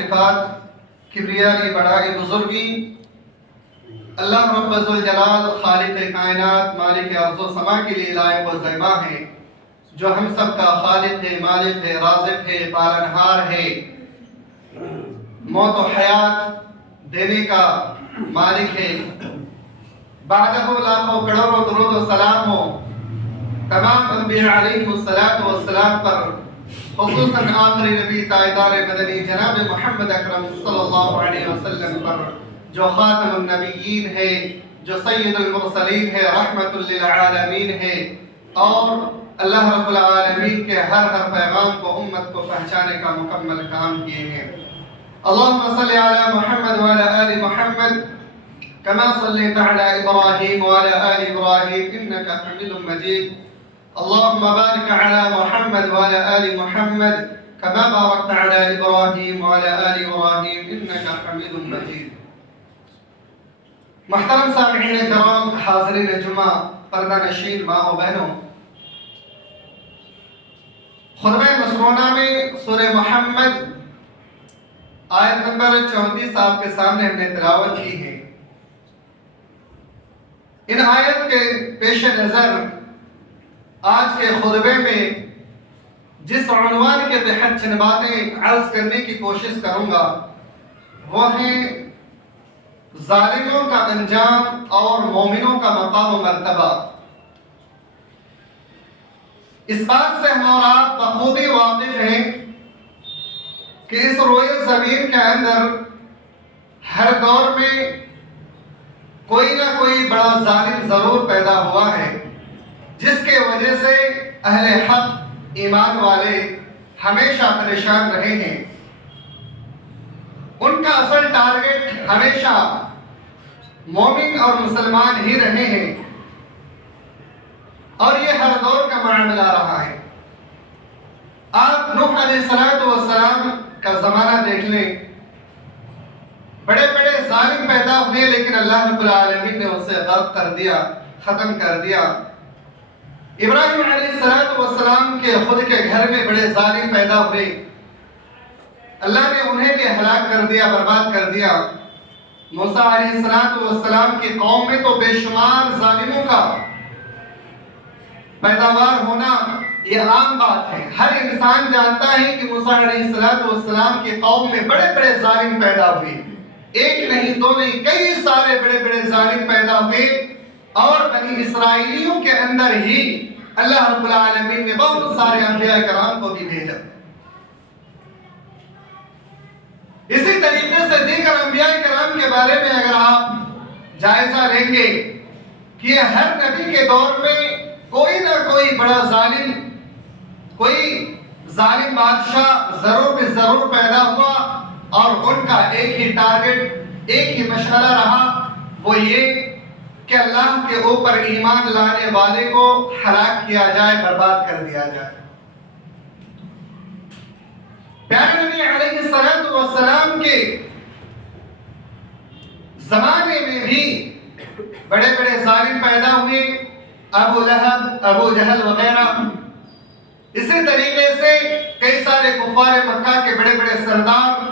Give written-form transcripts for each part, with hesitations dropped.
صفات کبریائی بڑائی بزرگی اللہ رب ذوالجلال خالق کائنات مالک ارض و سما کے لیے لائق و زیبا ہے، جو ہم سب کا خالق ہے، مالک ہے، رازق ہے، پالنہار ہے، موت و حیات دینے کا مالک ہے۔ بعدہ لاکھوں کروڑوں درود و سلام ہو تمام انبیاء علیہ السلام پر، خصوصاً آخری نبی تاجدار مدنی جناب محمد اکرم صلی اللہ علیہ وسلم پر، جو خاتم النبیین ہے، جو سید المرسلین ہے، رحمت للعالمین ہے، اور اللہ رب العالمین کے ہر پیغام کو امت کو پہنچانے کا مکمل کام کیے ہیں۔ اللہم صلی علی محمد وعلی آل محمد کما صلیت علی ابراہیم وعلی آل ابراہیم انکا حمید مجید۔ اللہم بارک علی محمد وعلی آل محمد کما بارکت علی ابراہیم وعلی آل ابراہیم انکا حمید مجید۔ محترم سامعین کرام، حاضرین جمعہ، پردہ نشین ماں و بہنوں، خطبہ مسنونہ میں سورہ محمد آیت نمبر 34 آپ کے سامنے ہم نے تلاوت کی ہے۔ ان آیت کے پیش نظر آج کے خطبے میں جس عنوان کے تحت چند باتیں عرض کرنے کی کوشش کروں گا وہ ہیں ظالموں کا انجام اور مومنوں کا مقام و مرتبہ۔ اس بات سے ہم اور آپ بخوبی واقف ہیں کہ اس روئے زمین کے اندر ہر دور میں کوئی نہ کوئی بڑا ظالم ضرور پیدا ہوا ہے، جس کے وجہ سے اہل حق ایمان والے ہمیشہ پریشان رہے ہیں۔ ان کا اصل ٹارگٹ ہمیشہ مومن اور مسلمان ہی رہے ہیں، اور یہ ہر دور کا معاملہ رہا ہے۔ آپ نوح علیہ السلام کا زمانہ دیکھ لیں، بڑے بڑے ظالم پیدا ہوئے لیکن اللہ رب العالمین نے اسے غرق کر دیا، ختم کر دیا۔ ابراہیم علیہ السلام کے خود کے گھر میں بڑے ظالم پیدا ہوئے، اللہ نے انہیں بھی ہلاک کر دیا، برباد کر دیا۔ موسیٰ علیہ السلام کی قوم میں تو بے شمار ظالموں کا پیداوار ہونا یہ عام بات ہے۔ ہر انسان جانتا ہے کہ موسیٰ علیہ السلام کی قوم میں بڑے بڑے ظالم پیدا ہوئے، ایک نہیں دو نہیں، کئی سارے بڑے بڑے ظالم پیدا ہوئے، اور بنی اسرائیلیوں کے اندر ہی اللہ رب العالمین نے بہت سارے انبیاء کرام کو بھی بھیجا۔ اسی طریقے سے دیگر انبیاء کرام کے بارے میں اگر آپ جائزہ لیں گے کہ ہر نبی کے دور میں کوئی نہ کوئی بڑا ظالم، کوئی ظالم بادشاہ ضرور پیدا ہوا، اور ان کا ایک ہی ٹارگٹ، ایک ہی مشغلہ رہا، وہ یہ کہ اللہ کے اوپر ایمان لانے والے کو ہلاک کیا جائے، برباد کر دیا جائے۔ پیارے نبی علیہ السلام کے زمانے میں بھی بڑے بڑے ظالم پیدا ہوئے، ابو لہب، ابو جہل وغیرہ۔ اسی طریقے سے کئی سارے کفار مکہ کے بڑے بڑے سردار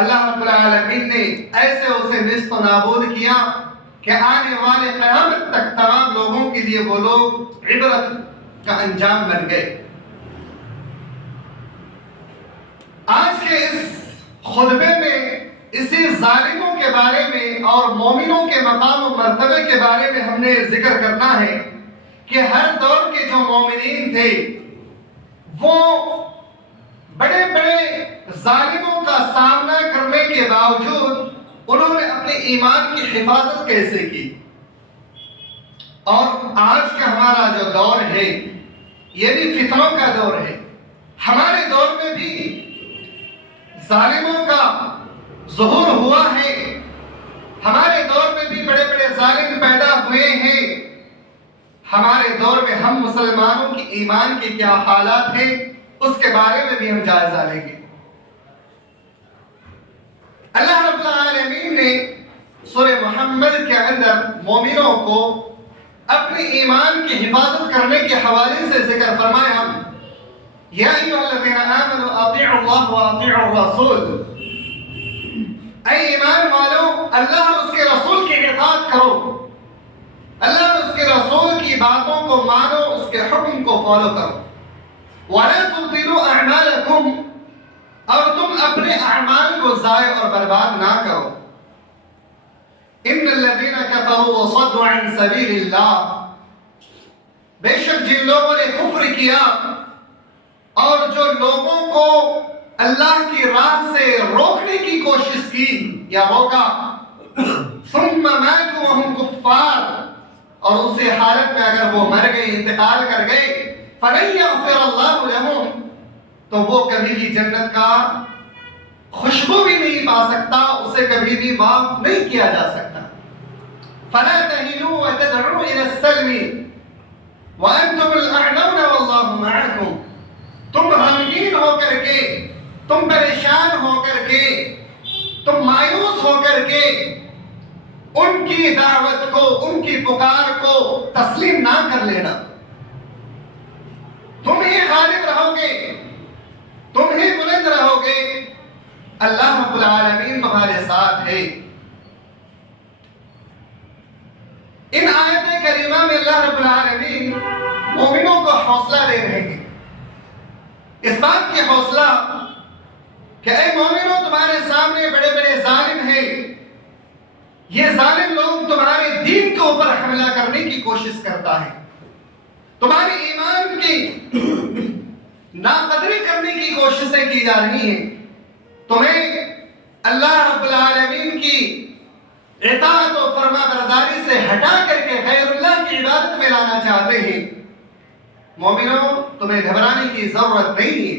اللہ رب العالمین نے ایسے اسے نیست و نابود کیا کہ آنے والے قیامت تک تمام لوگوں کے لیے وہ لوگ عبرت کا انجام بن گئے۔ آج کے اس خطبے میں اسی ظالموں کے بارے میں اور مومنوں کے مقام و مرتبے کے بارے میں ہم نے ذکر کرنا ہے کہ ہر دور کے جو مومنین تھے وہ بڑے بڑے ظالموں کا سامنا کرنے کے باوجود انہوں نے اپنے ایمان کی حفاظت کیسے کی۔ اور آج کا ہمارا جو دور ہے یہ بھی فتنوں کا دور ہے۔ ہمارے دور میں بھی ظالموں کا ظہور ہوا ہے، ہمارے دور میں بھی بڑے بڑے ظالم پیدا ہوئے ہیں۔ ہمارے دور میں ہم مسلمانوں کی ایمان کے کیا حالات ہیں اس کے بارے میں بھی ہم جائزہ لیں گے۔ اللہ رب العالمین نے سورہ محمد کے اندر مومنوں کو اپنی ایمان کی حفاظت کرنے کے حوالے سے ذکر فرمایا، یا ایھا الذین آمنوا اطیعوا اللہ واطیعوا الرسول اے ایمان والو، اللہ اور اس کے رسول کی اطاعت کرو، اللہ اور اس کے رسول کی باتوں کو مانو، اس کے حکم کو فالو کرو۔ وَلَا تُبْطِلُوا أَعْمَالَكُمْ، اور تم اپنے اعمال کو ضائع اور برباد نہ کرو۔ إِنَّ الَّذِينَ كَفَرُوا وَصَدُّوا عَن سَبِيلِ اللَّهِ، بے شک جن لوگوں نے کفر کیا اور جو لوگوں کو اللہ کی راہ سے روکنے کی کوشش کی یا روکا، ثُمَّ مَاتُوا وَهُمْ كُفَّارٌ، اور اسی حالت میں اگر وہ مر گئے، انتقال کر گئے، فَلَن يَغْفِرَ اللَّهُ لَهُمْ، تو وہ کبھی بھی جنت کا خوشبو بھی نہیں پا سکتا، اسے کبھی بھی معاف نہیں کیا جا سکتا۔ فَلَا تَهِنُوا وَتَدْعُوا إِلَى السَّلْمِ وَأَنْتُمُ الْأَعْلَوْنَ وَاللَّهُ مَعَكُمْ، تم غمگین ہو کر کے، تم پریشان ہو کر کے، تم مایوس ہو کر کے ان کی دعوت کو، ان کی پکار کو تسلیم نہ کر لینا۔ تم ہی غالب رہو گے، تم ہی بلند رہو گے، اللہ رب العالمین تمہارے ساتھ ہے۔ ان آیت کریمہ میں اللہ رب العالمین مومنوں کو حوصلہ دے رہے ہیں، اس بات کی حوصلہ کہ اے مومنوں، تمہارے سامنے بڑے بڑے ظالم ہیں، یہ ظالم لوگ تمہارے دین کے اوپر حملہ کرنے کی کوشش کرتا ہے، تمہارے ایمان کی ناقدری کرنے کی کوششیں کی جا رہی ہیں، تمہیں اللہ رب العالمین کی اطاعت و فرما برداری سے ہٹا کر کے غیر اللہ کی عبادت میں لانا چاہتے ہیں۔ مومنوں، تمہیں گھبرانے کی ضرورت نہیں ہے۔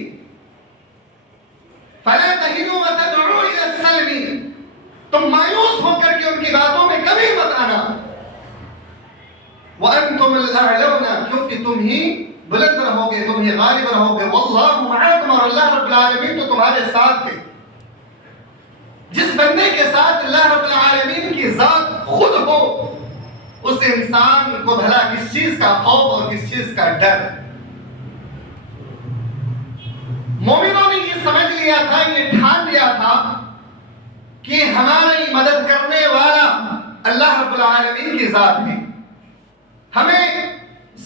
فَلَا تَهِنُوا وَتَدْعُوا إِلَى السَّلْمِ، تم مایوس ہو کر کے ان کی باتوں میں کبھی مت آنا۔ وَأَنْتُمُ الْأَعْلَوْنَ، کیونکہ تم ہی بلند رہو گے، تم ہی غالب رہو گے، وَاللَّهُ مَعَكُمْ، اور اللہ رب العالمین تو تمہارے ساتھ ہے۔ جس بندے کے ساتھ اللہ رب العالمین کی ذات خود ہو، اس انسان کو بھلا کس چیز کا خوف اور کس چیز کا ڈر؟ مومنوں نے یہ سمجھ لیا تھا، یہ ٹھان لیا تھا کہ ہماری مدد کرنے والا اللہ رب العالمین کی ذات ہے۔ ہمیں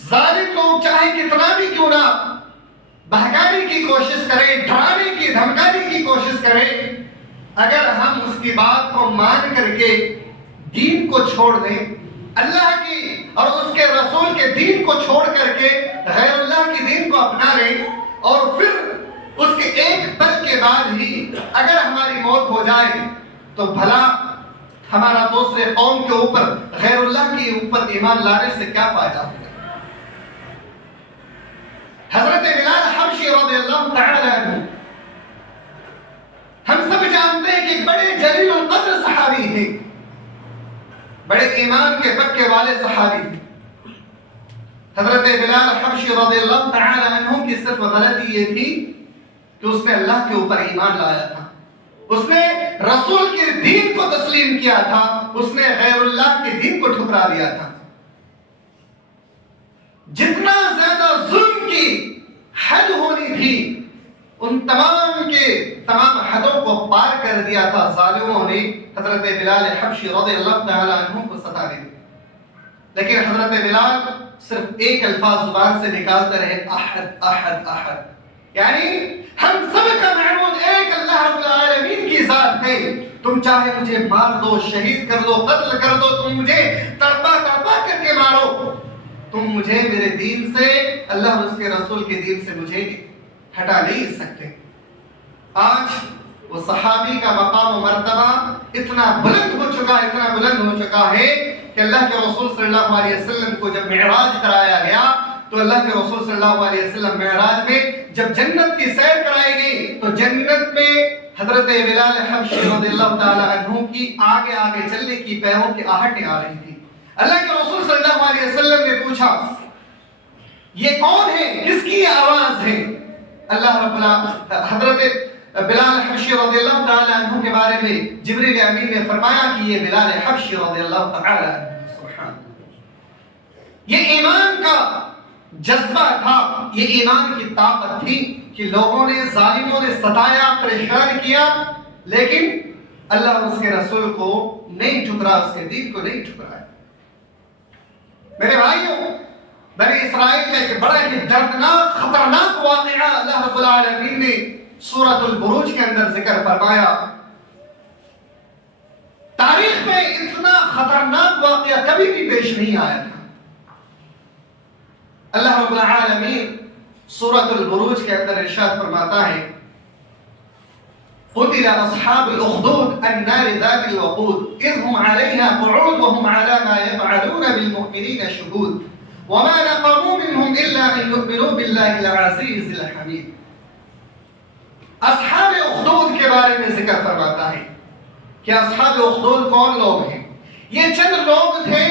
ظالم لوگ چاہے کتنا بھی کیوں نہ بہکانے کی کوشش کریں، ڈرانے کی، دھمکانے کی کوشش کریں، اگر ہم اس کی بات کو مان کر کے دین کو چھوڑ دیں، اللہ کی اور اس کے رسول کے دین کو چھوڑ کر کے غیر اللہ کے دین کو اپنا لیں، اور پھر اس کے ایک پل کے بعد ہی اگر ہماری موت ہو جائے، تو بھلا ہمارا دوسرے قوم کے اوپر، غیر اللہ کے اوپر ایمان لانے سے کیا فائدہ ہوگا؟ حضرت بلال حبشی رضی اللہ تعالی عنہ، ہم سب جانتے ہیں کہ بڑے جلیل القدر صحابی ہیں، بڑے ایمان کے پکے والے صحابی ہیں۔ حضرت بلال حبشی رضی اللہ تعالی عنہ کی صرف غلطی یہ تھی کہ اس نے اللہ کے اوپر ایمان لایا تھا، اس نے رسول کے دین کو تسلیم کیا تھا، اس نے غیر اللہ کے دین کو ٹھکرا دیا تھا۔ جتنا زیادہ ظلم کی حد ہونی تھی، ان تمام کے تمام حدوں کو پار کر دیا تھا ظالموں نے۔ حضرت بلال حبشی رضی اللہ تعالی عنہ کو ستا دی، لیکن حضرت بلال صرف ایک الفاظ زبان سے نکالتے رہے، احد احد احد، یعنی ہم سب کا معبود ایک اللہ رب العالمین کی ذات ہے، تم چاہے مجھے مار دو، شہید کر دو، قتل کر دو، تم مجھے تڑپا تڑپا کر کے مارو، تم مجھے میرے دین سے، اللہ اور اس کے رسول کے دین سے مجھے ہٹا نہیں سکتے۔ آج وہ صحابی کا مقام و مرتبہ اتنا بلند ہو چکا، اتنا بلند ہو چکا ہے کہ اللہ کے رسول صلی اللہ علیہ وسلم کو جب معراج کرایا گیا، تو اللہ کے رسول صلی اللہ علیہ وسلم معراج میں جب جنت کی سیر کرائی گئی، تو جنت میں حضرت بلال حبشی رضی اللہ تعالی عنہ کی آگے آگے چلنے کی پیروں کی آہٹیں آ رہی تھی۔ اللہ کے رسول صلی اللہ علیہ وسلم نے پوچھا، یہ کون ہے، کس کی یہ آواز ہے؟ اللہ رب العالمین حضرت بلال حبشی رضی اللہ تعالی عنہ کے بارے میں جبریل امین نے فرمایا کہ یہ بلال حبشی رضی اللہ تعالی عنہ، سبحان اللہ، یہ ایمان کا جذبہ تھا، یہ ایمان کی طاقت تھی کہ لوگوں نے، ظالموں نے ستایا، پریشان کیا، لیکن اللہ اور اس کے رسول کو نہیں ٹھکرا، اس کے دین کو نہیں ٹھکرایا۔ میرے بھائیوں، بنی اسرائیل کا ایک بڑا ہی دردناک خطرناک واقعہ اللہ رب العالمین نے سورۃ البروج کے اندر ذکر فرمایا۔ تاریخ میں اتنا خطرناک واقعہ کبھی بھی پیش نہیں آیا تھا۔ اللہ رب العالمین سورۃ البروج کے اندر ارشاد فرماتا ہے قتل اصحاب الاخدود النار ذات الوقود اذ هم عليها قعود وهم على ما يفعلون بالمؤمنين شهود وما نقموا منهم الا ان يؤمنوا بالله العزيز الحميد۔ اصحاب اخدود کے بارے میں ذکر فرماتا ہے کہ اصحاب اخدود کون لوگ ہیں؟ یہ چند لوگ تھے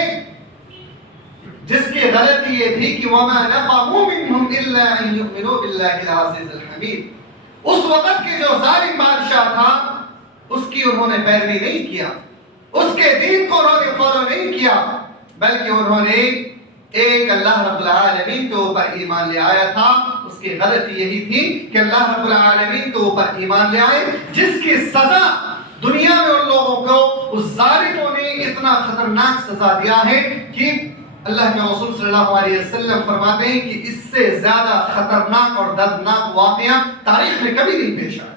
جس کی غلطی یہ تھی کہ وما نقموا منهم الا ان يؤمنوا بالله العزيز الحميد۔ اس وقت کے جو ظالم بادشاہ تھا اس کی انہوں نے پیروی نہیں کیا، اس کے دین کو انہوں نے فالو نہیں کیا، بلکہ انہوں نے ایک اللہ رب العالمین کے اوپر ایمان لے آیا تھا۔ اس کی غلطی یہی تھی کہ اللہ رب العالمین کے اوپر ایمان لے آئے، جس کی سزا دنیا میں ان لوگوں کو اس ظالموں نے اتنا خطرناک سزا دیا ہے کہ اللہ کے رسول صلی اللہ علیہ وسلم فرماتے ہیں کہ اس سے زیادہ خطرناک اور دردناک واقعہ تاریخ میں کبھی نہیں پیش آیا۔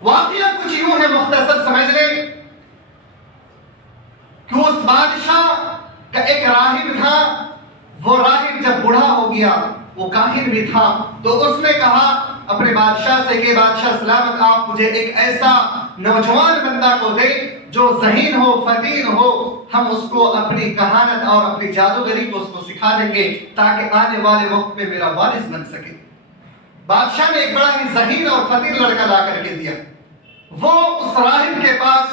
واقعہ کچھ یوں ہے، مختصر سمجھ لیں کہ اس بادشاہ کا ایک راہب تھا، وہ راہب جب بوڑھا ہو گیا، وہ کاہن بھی تھا، تو اس نے کہا اپنے بادشاہ سے کہ بادشاہ سلامت آپ مجھے ایک ایسا نوجوان بندہ کو دے جو ذہین ہو، فتین ہو، ہم اس کو اپنی کہانت اور اپنی جادوگری کو اس کو سکھا دیں گے تاکہ آنے والے وقت میں میرا وارث بن سکے۔ بادشاہ نے ایک بڑا ہی ذہین اور فتین لڑکا لا کر کے دیا۔ وہ اس راہب کے پاس،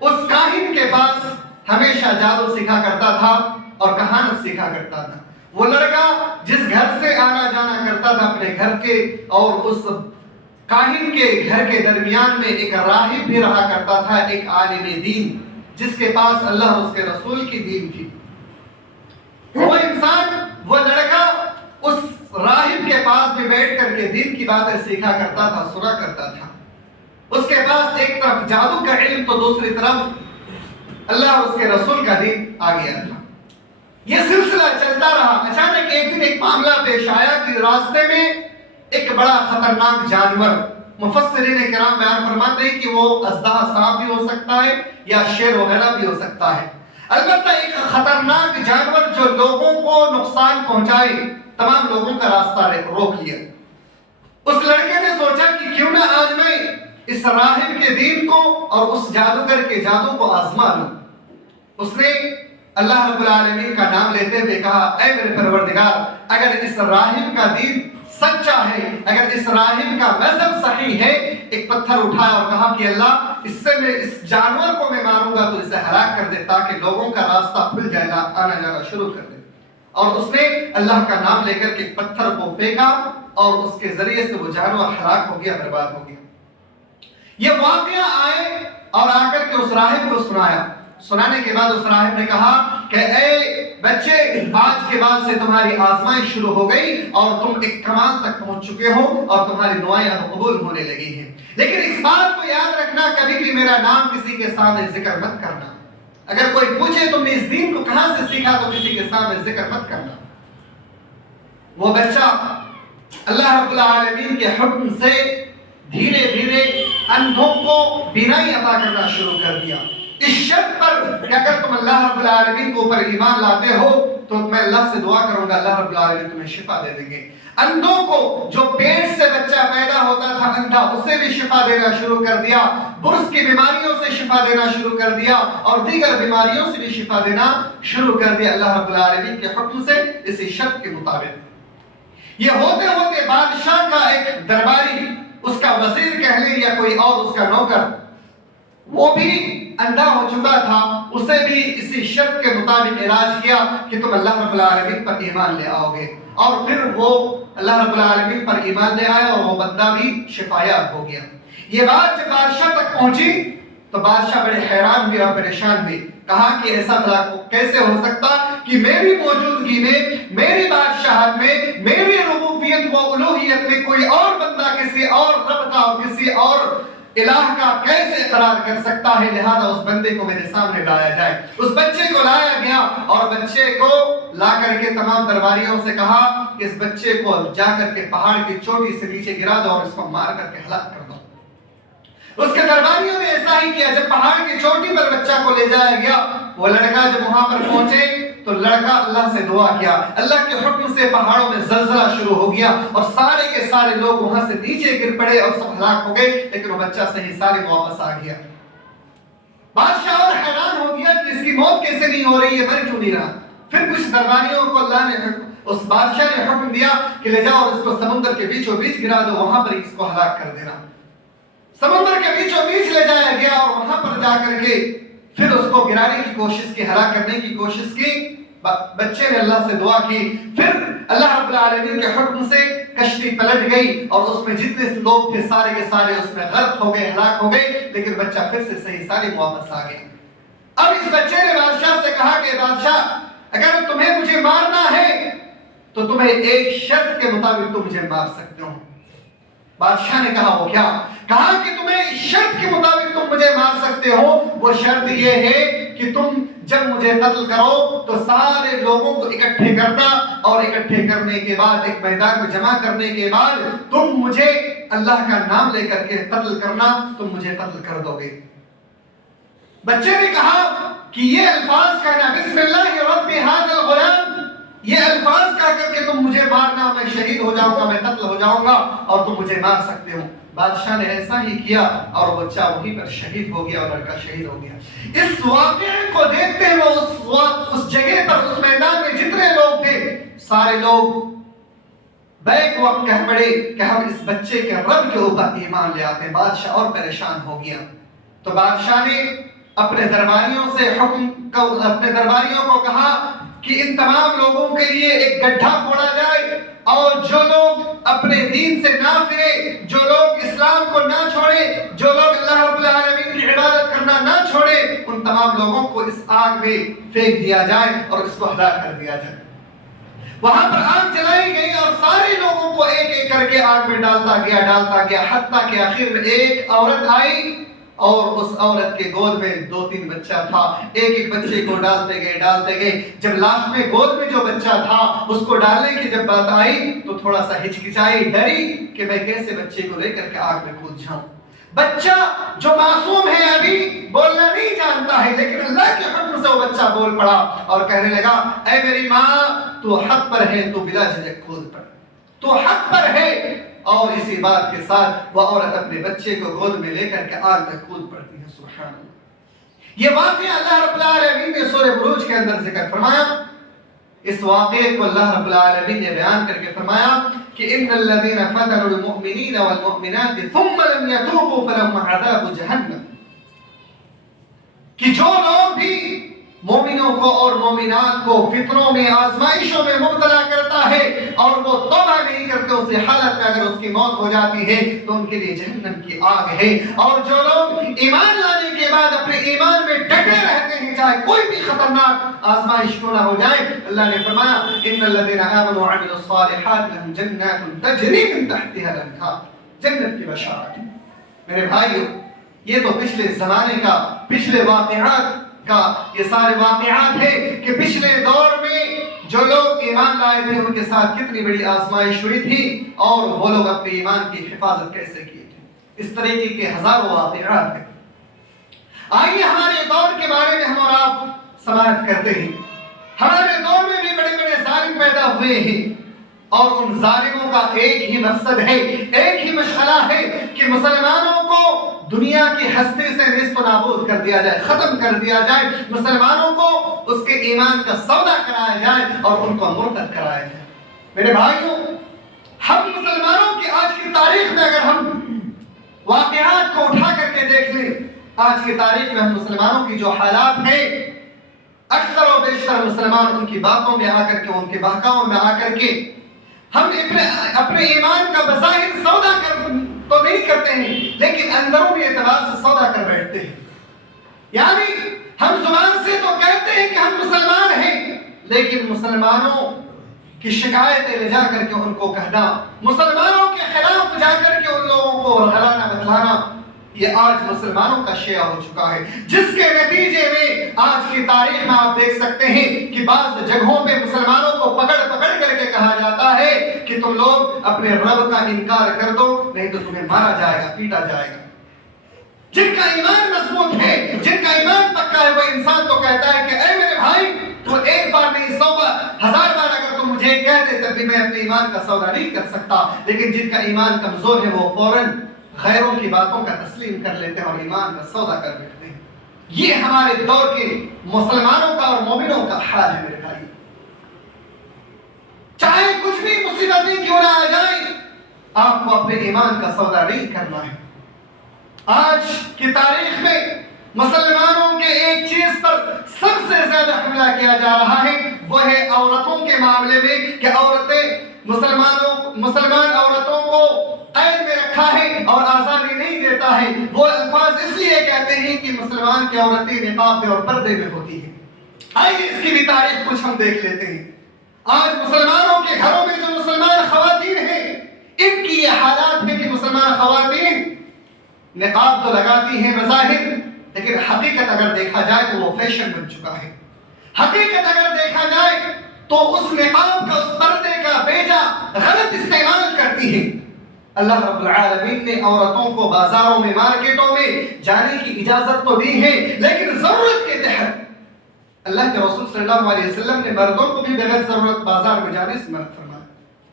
اس کاہن کے پاس ہمیشہ جادو سیکھا کرتا تھا اور کہانت سیکھا کرتا تھا۔ وہ لڑکا جس گھر سے آنا جانا کرتا تھا اپنے گھر کے اور اس کاہن کے گھر کے درمیان میں ایک راہب بھی رہا کرتا تھا، ایک عالم دین جس کے پاس اللہ اور اس کے رسول کی دین تھی۔ وہ انسان، وہ لڑکا اس راہب کے پاس بھی بیٹھ کر کے دین کی باتیں سیکھا کرتا تھا، سنا کرتا تھا۔ اس کے پاس ایک طرف جادو کا علم تو دوسری طرف اللہ اور اس کے رسول کا دین آ گیا تھا۔ یہ سلسلہ چلتا رہا۔ اچانک ایک دن ایک معاملہ پیش آیا کہ راستے میں ایک بڑا خطرناک جانور، مفسرین کرام بیان فرماتے ہیں کہ وہ اژدہا سانپ بھی ہو سکتا ہے یا شیر وغیرہ بھی ہو سکتا ہے، البتہ ایک خطرناک جانور جو لوگوں کو نقصان پہنچائے، تمام لوگوں کا راستہ روک لیا۔ اس لڑکے نے سوچا کہ کیوں نہ آج میں اس راہب کے دین کو اور اس جادوگر کے جادو کو آزما لوں۔ اس نے اللہ رب العالمین کا نام لیتے ہوئے کہا اے میرے پروردگار، اگر اس راہب کا دین سچا ہے، اگر اس راہب کا مذہب صحیح ہے، ایک پتھر اٹھایا اور کہا کہ اللہ اس جانور کو میں ماروں گا تو اسے ہلاک کر دے تاکہ لوگوں کا راستہ کھل جائے، آنا جانا شروع کر دے۔ اور اس نے اللہ کا نام لے کر کے پتھر کو پھینکا اور اس کے ذریعے سے وہ جانور ہلاک ہو گیا، برباد ہو گیا۔ یہ واقعہ آئے اور آ کر کے اس راہب کو سنایا۔ سنانے کے بعد اس راہب نے کہا کہ اے بچے، آج کے بعد سے تمہاری آزمائش شروع ہو گئی اور تم ایک کمال تک پہنچ چکے ہو اور تمہاری دعائیں قبول ہونے لگی ہیں، لیکن اس بات کو یاد رکھنا کبھی بھی میرا نام کسی کے سامنے ذکر مت کرنا۔ اگر کوئی پوچھے تم نے اس دین کو کہاں سے سیکھا تو کسی کے سامنے ذکر مت کرنا۔ وہ بچہ اللہ رب العالمین کے حکم سے دھیرے دھیرے اندھوں کو بینائی عطا کرنا شروع کر دیا، اس شرط پر کہ اگر تم اللہ رب العالمین کو اوپر ایمان لاتے ہو تو میں اللہ سے دعا کروں گا، اللہ رب العالمین تمہیں شفا دے دیں گے۔ اندھوں کو جو پیٹ سے بچہ پیدا ہوتا تھا اندھا، اسے بھی شفا دینا شروع کر دیا، برس کی بیماریوں سے شفا دینا شروع کر دیا اور دیگر بیماریوں سے بھی شفا دینا شروع کر دیا اللہ رب العالمین کے حکم سے، اسی شرط کے مطابق۔ یہ ہوتے ہوتے بادشاہ کا ایک درباری، اس کا وزیر کہہ لیں یا کوئی اور اس کا نوکر، وہ بھی اندھا ہو چکا تھا، اسے بھی اسی شرط کے مطابق علاج کیا کہ تم اللہ رب العالمین پر ایمان لے آؤ گے، اور پھر وہ اللہ رب العالمین پر ایمان لے آیا اور وہ بندہ بھی شفایاب ہو گیا۔ یہ بات جب بادشاہ تک پہنچی تو بادشاہ بڑے حیران ہوئے اور پریشان ہوئے، کہا کہ ایسا بھلا کیسے ہو سکتا کہ میری موجودگی میں، میری بادشاہت میں، میری ربوبیت و الوہیت میں کوئی اور بندہ کسی اور رب کا اور کسی اور الہ کا کیسے اقرار کر سکتا ہے، لہذا اس بندے کو میرے سامنے لایا جائے۔ اس بچے کو لایا گیا اور بچے کو لا کر کے تمام درباریوں سے کہا کہ اس بچے کو جا کر کے پہاڑ کی چوٹی سے نیچے گرا دو اور اس کو مار کر کے ہلاک کر دو۔ اس کے درباریوں نے ایسا ہی کیا۔ جب پہاڑ کی چوٹی پر بچہ کو لے جایا گیا، وہ لڑکا جب وہاں پر پہنچے تو لڑکا اللہ سے دعا کیا، اللہ کے حکم سے پہاڑوں میں زلزلہ شروع ہو گیا اور سارے کے سارے لوگ وہاں سے نیچے گر پڑے اور سب ہلاک ہو گئے، لیکن وہ بچہ صحیح سالم واپس آ گیا۔ بادشاہ اور حیران ہو گیا کہ اس کی موت کیسے نہیں ہو رہی ہے، مر کیوں نہیں رہا۔ پھر کچھ درباریوں کو اللہ نے اس بادشاہ نے حکم دیا کہ لے جاؤ اور اس کو سمندر کے بیچوں بیچ گرا دو، وہاں پر اس کو ہلاک کر دینا۔ سمندر کے بیچوں بیچ لے جایا گیا اور وہاں پر جا کر کے پھر اس کو گرانے کی کوشش کی، ہلاک کرنے کی کوشش کی۔ بچے نے اللہ سے دعا کی، پھر اللہ رب العالمین کے حکم سے کشتی پلٹ گئی اور اس میں جتنے لوگ تھے سارے کے سارے اس میں غرق ہو گئے، ہلاک ہو گئے، لیکن بچہ پھر سے صحیح سالم واپس آ گیا۔ اب اس بچے نے بادشاہ سے کہا کہ بادشاہ اگر تمہیں مجھے مارنا ہے تو تمہیں ایک شرط کے مطابق تم مجھے مار سکتے ہو۔ بادشاہ نے کہا وہ کیا؟ کہا کہ تمہیں اس شرط کے مطابق تم مجھے مار سکتے ہو، وہ شرط یہ ہے کہ تم جب مجھے قتل کرو تو سارے لوگوں کو اکٹھے کرنا اور اکٹھے کرنے کے بعد ایک میدان میں جمع کرنے کے بعد تم مجھے اللہ کا نام لے کر کے قتل کرنا، تم مجھے قتل کر دو گے۔ بچے نے کہا کہ یہ الفاظ کہنا بسم اللہ رب ھذا الغلام، یہ الفاظ کہہ کر کے تم مجھے مارنا، میں شہید ہو جاؤں گا، میں قتل ہو جاؤں گا اور تم مجھے مار سکتے ہو۔ بادشاہ نے ایسا ہی کیا اور بچہ وہیں پر شہید ہو گیا اور لڑکا شہید ہو گیا۔ اس واقعے کو دیکھتے ہوئے اس جگہ پر اس میدان میں جتنے لوگ تھے سارے لوگ بیک وقت کہہ پڑے کہ ہم اس بچے کے رب کے اوپر ایمان لے آتے ہیں۔ بادشاہ اور پریشان ہو گیا تو بادشاہ نے اپنے درباریوں کو کہا کہ ان تمام لوگوں کے لیے ایک گڈھا کھودا جائے اور جو لوگ اپنے دین سے نہ پھرے، جو لوگ اسلام کو نہ چھوڑے، جو لوگ اللہ رب العالمین کی عبادت کرنا نہ چھوڑے، ان تمام لوگوں کو اس آگ میں پھینک دیا جائے اور اس کو ہلاک کر دیا جائے۔ وہاں پر آگ جلائی گئی اور سارے لوگوں کو ایک ایک کر کے آگ میں ڈالتا گیا حتیٰ کہ آخر میں ایک عورت آئی اور اس عورت کے گود میں 2-3 بچہ تھا۔ ایک ایک بچے کو ڈالتے گئے۔ جب لاسٹ میں گود میں جو بچہ تھا اس کو ڈالنے کی جب بات آئی تو تھوڑا سا ہچکچائی، ڈری کہ میں کیسے بچے کو لے کر کے آگ میں کود جاؤں۔ بچہ جو معصوم ہے ابھی بولنا نہیں جانتا ہے، لیکن اللہ کے حکم سے وہ بچہ بول پڑا اور کہنے لگا اے میری ماں تو حق پر ہے، تو بلا جھجک کود پڑ، تو حق پر ہے۔ اور اسی بات کے ساتھ وہ عورت اپنے بچے کو گود میں لے کر کے آگ میں کود پڑتی ہے۔ سبحان اللہ، یہ واقعہ اللہ رب العالمین نے سورہ بروج کے اندر ذکر فرمایا۔ اس واقعے کو اللہ رب العالمین نے بیان کر کے فرمایا کہ ان الذين فتنوا المؤمنين والمؤمنات ثم لم يتوبوا فلهم عذاب جہنم، کہ جو لوگ بھی مومنوں کو اور مومنات کو فتنوں میں آزمائشوں میں مبتلا کرتا ہے اور وہ توبہ نہیں کرتے، اسی حالت میں اگر اس کی موت ہو جاتی ہے تو ان کے لیے جہنم کی آگ ہے۔ اور جو لوگ ایمان لانے کے بعد اپنے ایمان میں ڈٹے رہتے ہیں چاہے کوئی بھی خطرناک آزمائش کیوں نہ ہو جائے، اللہ نے فرمایا ان الذين آمنوا وعملوا الصالحات لهم جنات تجری من تحتها الانہار، جنت کی بشارت۔ میرے بھائیو، یہ تو پچھلے زمانے کا، پچھلے واقعات کا یہ سارے واقعات ہیں کہ پچھلے دور میں جو لوگ ایمان لائے تھے ان کے ساتھ کتنی بڑی آزمائش ہوئی تھی اور وہ لوگ اپنے ایمان کی حفاظت کیسے کی تھی۔ اس طریقے کے ہزاروں واقعات ہیں۔ آئیے ہمارے دور کے بارے میں ہم اور آپ سماعت کرتے ہیں۔ ہمارے دور میں بھی بڑے بڑے ظالم پیدا ہوئے ہیں اور ان ظالموں کا ایک ہی مقصد ہے، ایک ہی مشغلہ ہے کہ مسلمانوں کو دنیا کی ہستی سے نیست و نابود کر دیا جائے، ختم کر دیا جائے، مسلمانوں کو اس کے ایمان کا سودا کرایا جائے اور ان کو مرتد کرایا جائے۔ میرے بھائیوں، ہم مسلمانوں کی آج کی تاریخ میں اگر ہم واقعات کو اٹھا کر کے دیکھ لیں، آج کی تاریخ میں ہم مسلمانوں کی جو حالات ہیں، اکثر و بیشتر مسلمان ان کی باتوں میں آ کر کے، ان کے بہکاؤں میں آ کر کے ہم اپنے ایمان کا بظاہر سودا تو نہیں کرتے ہیں لیکن اندرونی اعتبار سے سودا کر بیٹھتے ہیں۔ یعنی ہم زبان سے تو کہتے ہیں کہ ہم مسلمان ہیں، لیکن مسلمانوں کی شکایتیں لے جا کر کے ان کو کہنا، مسلمانوں کے خلاف جا کر کے ان لوگوں کو ورغلانا بتلانا، یہ آج مسلمانوں کا شیعہ ہو چکا ہے، جس کے نتیجے میں آج کی تاریخ میں آپ دیکھ سکتے ہیں کہ بعض جگہوں پہ مسلمانوں کو پکڑ کر کے کہا جاتا ہے کہ تم لوگ اپنے رب کا انکار کر دو نہیں تو تمہیں مارا جائے گا، پیٹا جائے گا۔ جن کا ایمان مضبوط ہے، جن کا ایمان پکا ہے، وہ انسان تو کہتا ہے کہ اے میرے بھائی تو ایک بار نہیں 100 بار 1000 بار اگر تم مجھے کہہ دے تب بھی میں اپنے ایمان کا سودا نہیں کر سکتا۔ لیکن جن کا ایمان کمزور ہے وہ فوراً غیروں کی باتوں کا تسلیم کر لیتے ہیں اور ایمان کا سودا کر بیٹھتے ہیں۔ یہ ہمارے دور کے مسلمانوں کا اور مومنوں کا حال ہے میرے بھائی۔ چاہے کچھ بھی مصیبتیں کیوں نہ آ جائیں، آپ کو اپنے ایمان کا سودا نہیں کرنا ہے۔ آج کی تاریخ میں مسلمانوں کے ایک چیز پر سب سے زیادہ حملہ کیا جا رہا ہے، وہ ہے عورتوں کے معاملے میں کہ مسلمان عورتوں کو قید میں رکھا ہے اور آزادی نہیں دیتا ہے۔ وہ الفاظ اس لیے کہتے ہیں کہ مسلمان کی عورتیں نقاب میں اور پردے میں ہوتی ہیں۔ آئیے اس کی بھی تاریخ کچھ ہم دیکھ لیتے ہیں۔ آج مسلمانوں کے گھروں میں جو مسلمان خواتین ہیں، ان کی یہ حالات ہے کہ مسلمان خواتین نقاب تو لگاتی ہیں بظاہر، لیکن حقیقت اگر دیکھا جائے تو وہ فیشن بن چکا ہے۔ حقیقت اگر دیکھا جائے تو اس نقاب کا، اس پردے کا بیجا غلط استعمال کرتی ہے۔ اللہ رب العالمین نے عورتوں کو بازاروں میں، مارکیٹوں میں جانے کی اجازت تو دی ہے، لیکن ضرورت کے تحت اللہ کے رسول صلی اللہ علیہ وسلم نے مردوں کو بھی بغیر ضرورت بازار میں جانے سے منع فرمایا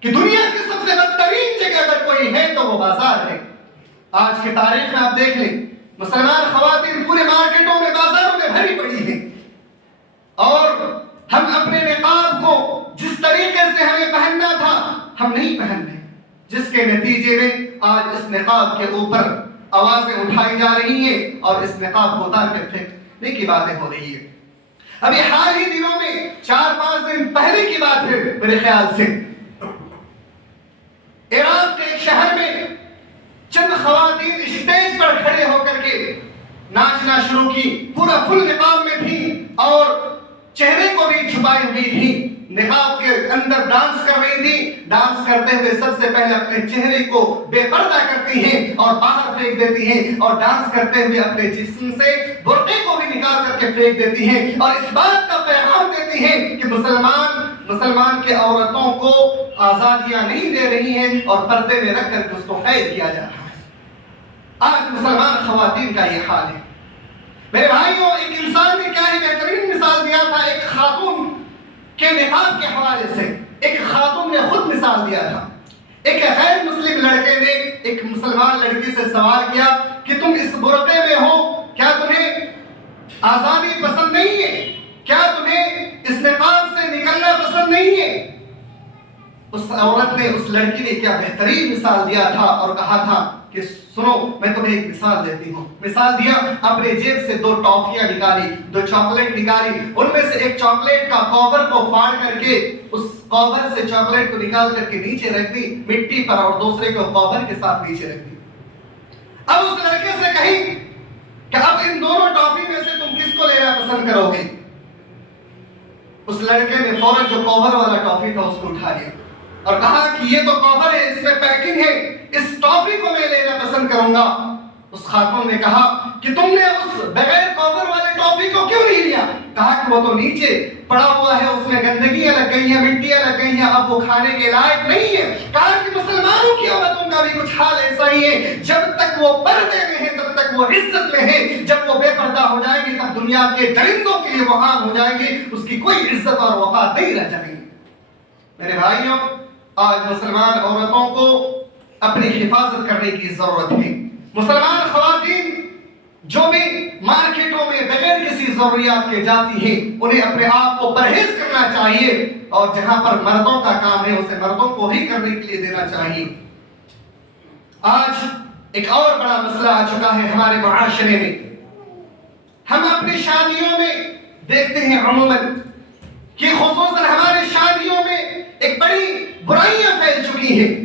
کہ دنیا کی سب سے بدترین جگہ اگر کوئی ہے تو وہ بازار ہے۔ آج کی تاریخ میں آپ دیکھ لیں، مسلمان خواتین پورے مارکیٹوں میں، بازاروں میں بھری پڑی ہیں، اور ہم اپنے نقاب کو جس طریقے سے ہمیں پہننا تھا ہم نہیں پہن رہے، جس کے نتیجے میں آج اس نقاب کے اوپر آوازیں اٹھائی جا رہی ہیں اور اس نقاب کو اتار کے پھینکنے کی باتیں ہو رہی ہے۔ ابھی حال ہی دنوں میں 4-5 دن پہلے کی بات ہے میرے خیال سے، عراق کے ایک شہر میں چند خواتین اسٹیج پر کھڑے ہو کر کے ناچنا شروع کی، پورا فل نقاب میں تھی اور چہرے کو بھی چھپائے ہوئی تھی، نقاب کے اندر ڈانس کر رہی تھی۔ ڈانس کرتے ہوئے سب سے پہلے اپنے چہرے کو بے پردہ کرتی ہیں اور باہر پھینک دیتی ہیں، اور ڈانس کرتے ہوئے اپنے جسم سے برقعے کو بھی نکال کر کے پھینک دیتی ہیں، اور اس بات کا پیغام دیتی ہیں کہ مسلمان کے عورتوں کو آزادیاں نہیں دے رہی ہیں اور پردے میں رکھ کر اس کو قید کیا جا رہا ہے۔ آج مسلمان خواتین کا یہ حال ہے میرے بھائیوں۔ ایک انسان نے کیا ہی بہترین مثال دیا تھا ایک خاتون کے نقاب کے حوالے سے۔ ایک خاتون نے خود مثال دیا تھا، ایک غیر مسلم لڑکے نے ایک مسلمان لڑکی سے سوال کیا کہ تم اس برقعے میں ہو، کیا تمہیں آزادی پسند نہیں ہے؟ کیا تمہیں اس نقاب سے نکلنا پسند نہیں ہے؟ اس عورت نے، اس لڑکی نے کیا بہترین مثال دیا تھا اور کہا تھا کہ سنو میں تمہیں ایک مثال دیتی ہوں۔ مثال دیا، اپنے جیب سے 2 ٹافیاں نکالی، 2 چاکلیٹ نکالی، ان میں سے ایک چاکلیٹ کا کور کو پھاڑ کر کے اس کور سے چاکلیٹ کو نکال کر کے نیچے رکھ دی مٹی پر، اور دوسرے کو کور کے ساتھ نیچے رکھ دی۔ اب اس لڑکے سے کہی کہ اب ان دونوں ٹافی میں سے تم کس کو لینا پسند کرو گے؟ اس لڑکے نے فوراً جو کور والا ٹافی تھا اس کو اٹھا لیا اور کہا کہ یہ تو کور ہے، اس میں پیکنگ ہے، اس ٹافی کو میں لینا پسند کروں گا۔ اس خاتون نے کہا کہ تم نے اس بغیر کور والے ٹافی کو کیوں نہیں لیا؟ کہا کہ وہ تو نیچے پڑا ہوا ہے، اس میں گندگیاں لگ گئی ہیں، مٹیاں لگ گئی ہیں، اب وہ کھانے کے لائق نہیں ہے۔ کہا کہ مسلمانوں کی عورتوں کا بھی کچھ حال ایسا ہی ہے، جب تک وہ پردے میں ہیں تب تک وہ عزت میں ہیں، جب وہ بے پردہ ہو جائیں گے تب دنیا کے درندوں کے لیے وہ عام ہو جائیں گے، اس کی کوئی عزت اور وقار نہیں رہ جائے گی۔ میرے بھائیوں، آج مسلمان عورتوں کو اپنی حفاظت کرنے کی ضرورت ہے۔ مسلمان خواتین جو بھی مارکیٹوں میں بغیر کسی ضروریات کے جاتی ہیں، انہیں اپنے آپ کو پرہیز کرنا چاہیے، اور جہاں پر مردوں کا کام ہے اسے مردوں کو ہی کرنے کے لیے دینا چاہیے۔ آج ایک اور بڑا مسئلہ آ چکا ہے ہمارے معاشرے میں۔ ہم اپنی شادیوں میں دیکھتے ہیں عموماً کہ خصوصاً ہماری شادیوں میں ایک بڑی برائیاں پھیل چکی ہیں۔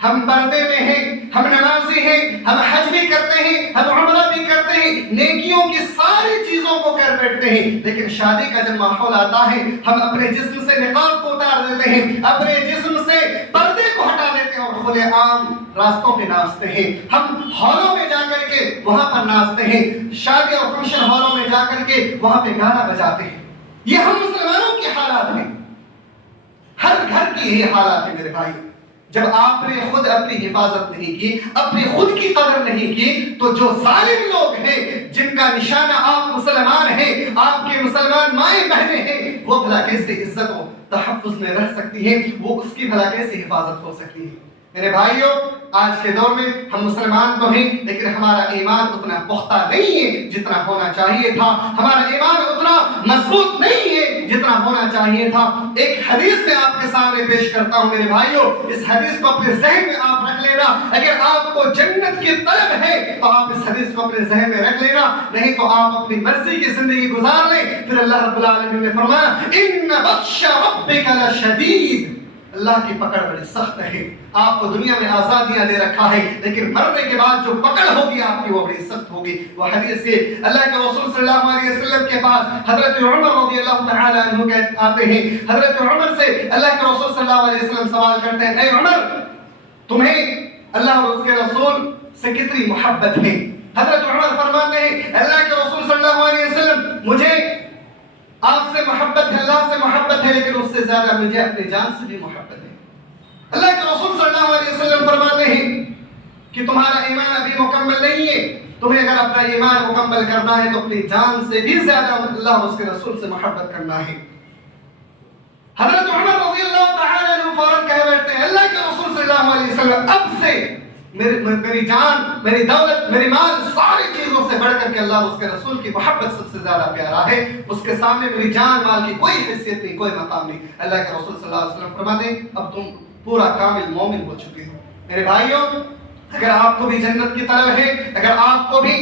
ہم پردے میں ہیں، ہم نمازی ہیں، ہم حج بھی کرتے ہیں، ہم عمرہ بھی کرتے ہیں، نیکیوں کی ساری چیزوں کو کر بیٹھتے ہیں، لیکن شادی کا جب ماحول آتا ہے ہم اپنے جسم سے نقاب کو اتار دیتے ہیں، اپنے جسم سے پردے کو ہٹا دیتے ہیں اور کھلے عام راستوں پہ ناچتے ہیں۔ ہم ہالوں میں جا کر کے وہاں پر ناچتے ہیں، شادی اور فنکشن ہالوں میں جا کر کے وہاں پہ گانا بجاتے ہیں. یہ ہم مسلمانوں کے حالات ہیں، ہر گھر کی یہی حالات ہیں میرے بھائی. جب آپ نے خود اپنی حفاظت نہیں کی، اپنی خود کی قدر نہیں کی، تو جو ظالم لوگ ہیں جن کا نشانہ آپ مسلمان ہیں، آپ کے مسلمان مائیں بہنیں ہیں، وہ بھلا کیسے عزت و تحفظ میں رہ سکتی ہیں، وہ اس کی بھلا کیسے حفاظت ہو سکتی ہے. میرے بھائیوں، آج کے دور میں ہم مسلمان تو ہیں لیکن ہمارا ایمان اتنا پختہ نہیں ہے جتنا ہونا چاہیے تھا، ہمارا ایمان اتنا مضبوط نہیں ہے جتنا ہونا چاہیے تھا. ایک حدیث میں آپ کے سامنے پیش کرتا ہوں میرے بھائیوں، اس حدیث کو اپنے ذہن میں آپ رکھ لینا. اگر آپ کو جنت کی طلب ہے تو آپ اس حدیث کو اپنے ذہن میں رکھ لینا، نہیں تو آپ اپنی مرضی کی زندگی گزار لیں. پھر اللہ رب العالمین نے فرمایا ان بطش ربک لشدید، اللہ کی پکڑ بڑی سخت ہے. آپ کو دنیا میں آزادیاں دے رکھا ہے لیکن مرنے کے بعد جو پکڑ ہوگی آپ کی وہ بڑی سخت ہوگی. وہ حدیث سے اللہ کے رسول صلی اللہ علیہ وسلم کے پاس حضرت عمر رضی اللہ تعالی عنہ آتے ہیں. حضرت عمر سے اللہ کے رسول صلی اللہ علیہ وسلم سوال کرتے ہیں، اے عمر، تمہیں اللہ اور اس کے رسول سے کتنی محبت ہے؟ حضرت عمر فرماتے ہیں، اللہ کے رسول صلی اللہ علیہ وسلم، مجھے آپ سے محبت ہے، اللہ سے محبت ہے، لیکن اس سے زیادہ مجھے اپنی جان سے بھی محبت ہے. اللہ کے رسول صلی اللہ علیہ وسلم فرماتے ہیں کہ تمہارا ایمان ابھی مکمل نہیں ہے، تمہیں اگر اپنا ایمان مکمل کرنا ہے تو اپنی جان سے بھی زیادہ اللہ اور اس کے رسول سے محبت کرنا ہے. حضرت عمر رضی اللہ تعالی عنہ فوراً کہہ بیٹھتے ہیں، اللہ کے رسول صلی اللہ علیہ وسلم، اب سے میری جان، میری دولت، میری مال، ساری چیزوں سے بڑھ کر کے اللہ اور اس کے رسول کی محبت سب سے زیادہ پیارا ہے. اس کے سامنے میری جان مال کی کوئی حیثیت نہیں، کوئی مقام نہیں. اللہ کے رسول صلی اللہ علیہ وسلم فرماتے ہیں، اب تم پورا کامل مومن ہو چکے ہو. میرے بھائیوں، اگر آپ کو بھی جنت کی طلب ہے، اگر آپ کو بھی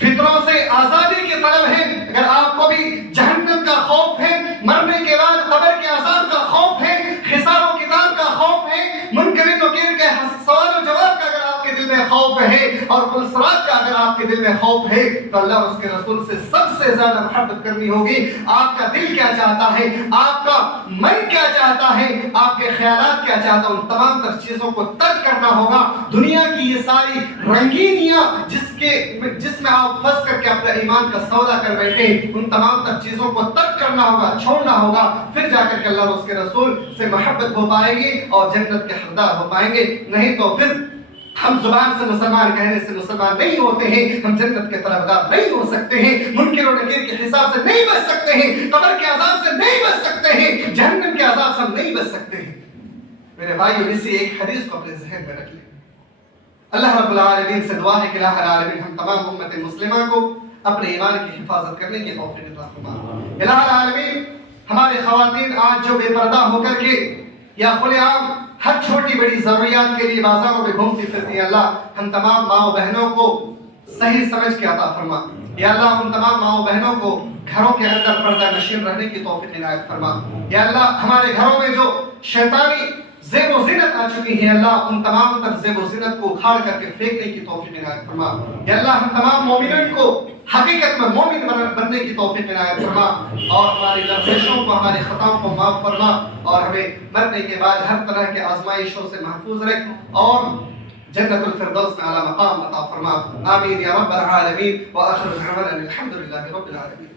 فتنوں سے آزادی کی طلب ہے، اگر آپ کو بھی جہنم کا خوف ہے، مرنے کے بعد قبر کے عذاب کا خوف ہے، حساب و کتاب کا خوف ہے، منکر نکیر کے سوال و جواب کا اگر آپ کے دل میں خوف ہے، اور پلسرات کا اگر آپ کے دل میں خوف ہے، تو اللہ اور اس کے رسول سے سب سے زیادہ محبت کرنی ہوگی. آپ کا دل کیا چاہتا ہے، آپ کا من کیا چاہتا ہے، آپ کے خیالات کیا چاہتا ہے، ان تمام تر چیزوں کو ترک کرنا ہوگا. دنیا کی یہ ساری رنگینیاں جس میں آپ پھنس کر کے اپنے ایمان کا سودا کر بیٹھے، ان تمام تر چیزوں کو ترک کرنا ہوگا، چھوڑنا ہوگا. پھر جا کر کے اللہ اور اس کے رسول سے محبت ہو پائے گی اور جنت کے حقدار ہو پائیں گے. نہیں تو پھر ہم زبان سے مسلمان کہنے سے مسلمان نہیں ہوتے ہیں، ہم جنت کے طلبگار نہیں ہو سکتے ہیں، منکر و نکیر کے حساب سے نہیں بچ سکتے ہیں، قبر کے عذاب سے نہیں بچ سکتے ہیں، جہنم کے عذاب سے ہم نہیں بچ سکتے ہیں. میرے بھائیو، اسی ایک حدیث کو اپنے ذہن میں رکھ لیں. اللہ رب العالمین سے دعا ہے کہ الہ العالمین ہم تمام امت مسلمہ کو اپنے ایمان کی حفاظت کرنے کی توفیق عطا فرمائے. الہ العالمین ہمارے خواتین آج جو بے پردہ ہو کر کے یا کھلے عام ہر چھوٹی بڑی ضروریات کے لیے بازاروں میں گھومتی پھرتی ہیں، اللہ ہم تمام ماؤں بہنوں کو صحیح سمجھ کے عطا فرما. یا اللہ ہم تمام ماؤں بہنوں کو گھروں کے اندر پردہ نشین رہنے کی توفیق عنایت فرما. یا اللہ ہمارے گھروں میں جو شیطانی زیب و زینت آ چکی ہے، اللہ ان تمام تر زیب و زینت کو اکھاڑ کر کے پھینکنے کی توفیق عنایت فرما. یا اللہ ہم تمام مومنین کو حقیقت میں مومن بننے کی توفیق عنایت فرما، اور ہماری لرزشوں کو، ہماری خطاؤں کو معاف فرما، اور ہمیں مرنے کے بعد ہر طرح کے آزمائشوں سے محفوظ رکھ اور جنت الفردوس میں اعلیٰ مقام عطا فرما. آمین یا رب العالمین. وآخر دعوانا الحمد للہ رب العالمین.